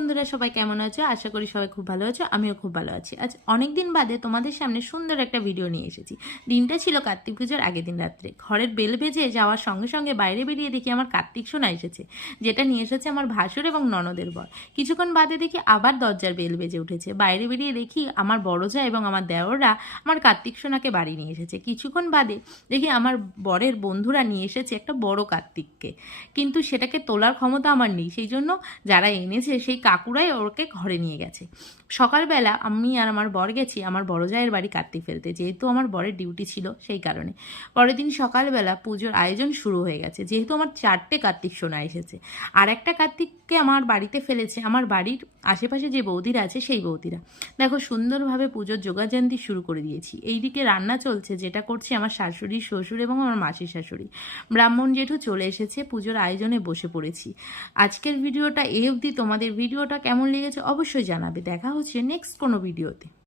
বন্ধুরা সবাই কেমন আছো? আশা করি সবাই খুব ভালো আছো। আমিও খুব ভালো আছি। আজ অনেক দিন বাদে তোমাদের সামনে সুন্দর একটা ভিডিও নিয়ে এসেছি। দিনটা ছিল কার্তিক পুজোর আগের দিন রাত্রে। ঘরের বেল বেজে যাওয়ার সঙ্গে সঙ্গে বাইরে বেরিয়ে দেখি আমার কার্তিক সোনা এসেছে, যেটা নিয়ে এসেছে আমার ভাসুর এবং ননদের বর। কিছুক্ষণ বাদে দেখি আবার দরজার বেল বেজে উঠেছে। বাইরে বেরিয়ে দেখি আমার বড় জা এবং আমার দেওররা আমার কার্তিক সোনাকে বাড়ি নিয়ে এসেছে। কিছুক্ষণ বাদে দেখি আমার বরের বন্ধুরা নিয়ে এসেছে একটা বড় কার্তিককে, কিন্তু সেটাকে তোলার ক্ষমতা আমার নেই। সেই জন্য যারা এনেছে সেই কাকুরাই ওকে ঘরে নিয়ে গেছে। সকালবেলা আমি আর আমার বর গেছি আমার বড় জায়ের বাড়ি কার্তিক ফেলতে, যেহেতু আমার বরের ডিউটি ছিল সেই কারণে। পরের দিন সকালবেলা পুজোর আয়োজন শুরু হয়ে গেছে। যেহেতু আমার 4টে কার্তিক সোনা এসেছে, আর একটা কার্তিককে আমার বাড়িতে ফেলেছে আমার বাড়ির আশেপাশে যে বৌদিরা আছে সেই বৌদিরা। দেখো সুন্দরভাবে পুজোর যোগাযান্তি শুরু করে দিয়েছি। এইদিকে রান্না চলছে, যেটা করছে আমার শাশুড়ি, শ্বশুর এবং আমার মাসির শাশুড়ি। ব্রাহ্মণ জেঠু চলে এসেছে, পুজোর আয়োজনে বসে পড়েছি। আজকের ভিডিওটা এই অবধি। তোমাদের ভিডিওটা কেমন লেগেছে অবশ্যই জানাবে। দেখা হচ্ছে নেক্সট কোনো ভিডিওতে।